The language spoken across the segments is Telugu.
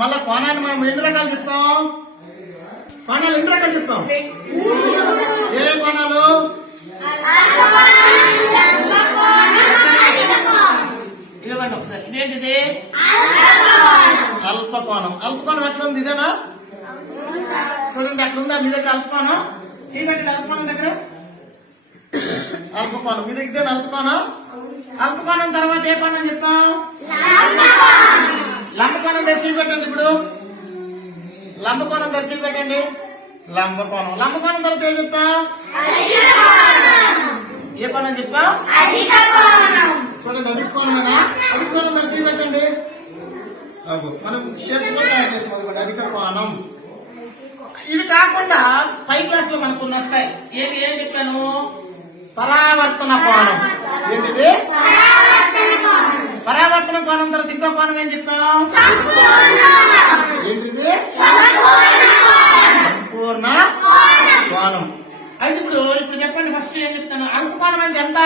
మళ్ళా కోణాన్ని మనం ఎన్ని రకాలు చెప్పాం? కోణాలు ఎన్ని రకాలు చెప్పాం? ఏ కోణాలు? ఇదేమండి ఒకసారి, ఇదేంటిది? అల్పకోణం. అల్పకోణం ఎక్కడ ఉంది? ఇదేనా? చూడండి అక్కడ ఉందా మీ దగ్గర అల్పకోణం? చీకటి అల్పకోణం దగ్గర అల్పకోణం మీ దగ్గర అల్పకోణం. అల్పకోణం తర్వాత ఏ కోణం చెప్పాం? లంబకోణం తెచ్చి పెట్టండి. ఇప్పుడు లంబకోణం తెచ్చి పెట్టండి. లంబకోణం. లంబకోణం తర్వాత ఏం చెప్పాం? ఏ కోణం చెప్పాం? చూడండి అధిక కోణమేనా? అధిక కోణం తెచ్చి పెట్టండి. మనం షేప్స్ లో తయారు చేస్తాం. అదిగోండి అధిక కోణం. ఇవి కాకుండా పై క్లాస్ లో మనకు కొన్ని వస్తాయి. ఏమి చెప్పాను? పరావర్తన కోణం. ఏంటిది? పరావర్తన కోణం తర్వాత ఇంకో కోణం ఏం చెప్పాం? ఏంటిది? సంపూర్ణ కోణం. అయితే ఇప్పుడు చెప్పండి ఫస్ట్ ఏం చెప్తాను? అల్పకోణం అంటే ఎంత?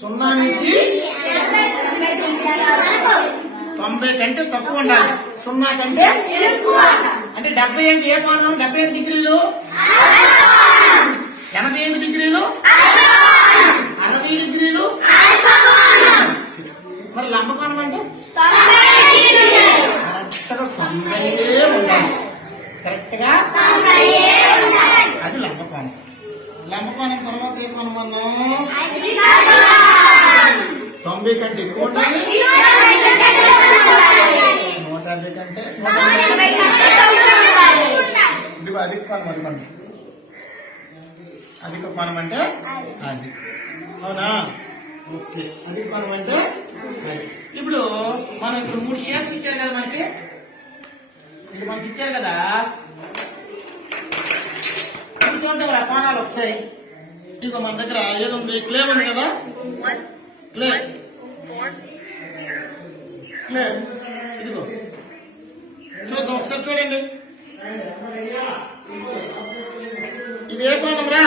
0 నుంచి 90 కంటే తక్కువ ఉండాలి. 0 కంటే అంటే 75 ఏ కోణం? 75 డిగ్రీలు, 85 డిగ్రీలు, 60 డిగ్రీలు. మరి లంబకోణం అంటే కరెక్ట్గా 90 ఉండాలి. కరెక్ట్గా అది లంబకోణం. లంబకోణం తర్వాత ఏ కోణం అన్నాం? 90 కంటే ఎక్కువ ఉండాలి, 150 కంటే ఇదిగో అధిక కోణం. అనుకోండి అధిక కోణం అంటే అది. అవునా? ఓకే. అధిక కోణం అంటే అది. ఇప్పుడు మనం ఇప్పుడు 3 షేప్స్ ఇచ్చారు కదా మనకి. ఇప్పుడు మనకి ఇచ్చారు కదా, చూద్దాం ఆ కోణాలు వస్తాయి. ఇంకో మన దగ్గర ఏది ఉంది? క్లే ఉంది కదా. క్లే క్లే ఇదిగో చూద్దాం ఒకసారి. చూడండి ఇది ఏ కోణం రా?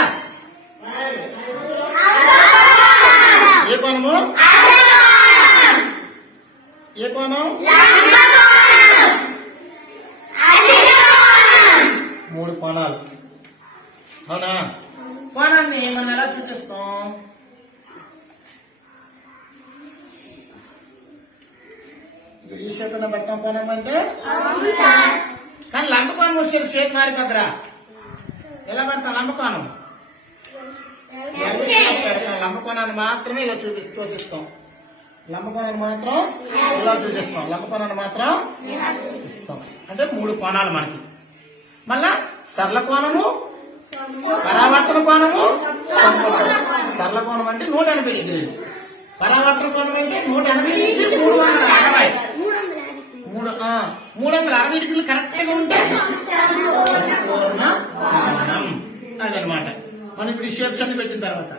ఏ కోణము? ఏ కోణం? 3 కోణాలు. అవునా? కోణాన్ని మనం ఎలా చూపిస్తాం? ఈ షేప్ పెట్టాం కోణం అంటే. కానీ లంబకోణం వచ్చే షేప్ మారిపోద్దురా. ఎలా పెడతాం లంబకోణం? పెడతాం. లంబకోణాన్ని మాత్రమే ఇలా చూసిస్తాం. లంబకోణాన్ని మాత్రం ఇలా చూపిస్తాం. లంబకోణాన్ని మాత్రం ఇస్తాం. అంటే 3 కోణాలు మనకి. మళ్ళా సరళ కోణము, పరావర్తన కోణము, సరళ కోణం అంటే 180 డిగ్రీలు. పరావర్తన కోణం అంటే 180 నుంచి 360. 360 డిగ్రీలు కరెక్ట్ గా ఉంటే సంపూర్ణ కోణం అదనమాట. మనం ఇప్పుడు షేప్స్ అన్ని పెట్టిన తర్వాత